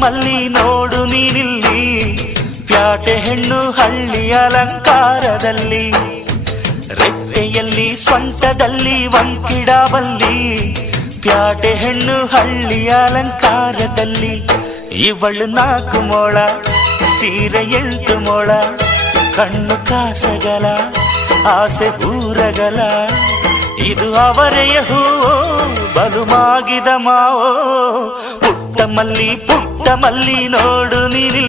ಮಲ್ಲಿ ನೋಡು ನೀನಿಲ್ಲಿ, ಪ್ಯಾಟೆ ಹೆಣ್ಣು ಹಳ್ಳಿ ಅಲಂಕಾರದಲ್ಲಿ, ರೆಟ್ಟೆಯಲ್ಲಿ ಸೊಂಟದಲ್ಲಿ ವಂಕಿಡಾವಲ್ಲಿ, ಪ್ಯಾಟೆ ಹೆಣ್ಣು ಹಳ್ಳಿ ಅಲಂಕಾರದಲ್ಲಿ. ಇವಳು 4 ಮೊಳ ಸೀರೆ 8 ಮೊಳ, ಕಣ್ಣು ಕಾಸಗಲ ಆಸೆ ಊರಗಲ, ಇದು ಅವರೆಯ ಹೂವೋ ಬಲು ಮಾಗಿದ ಮಾವೋ. ಪುಟ್ಟ ಮಲ್ಲಿ ನೋಡು ನೀನಿಲ್ಲಿ.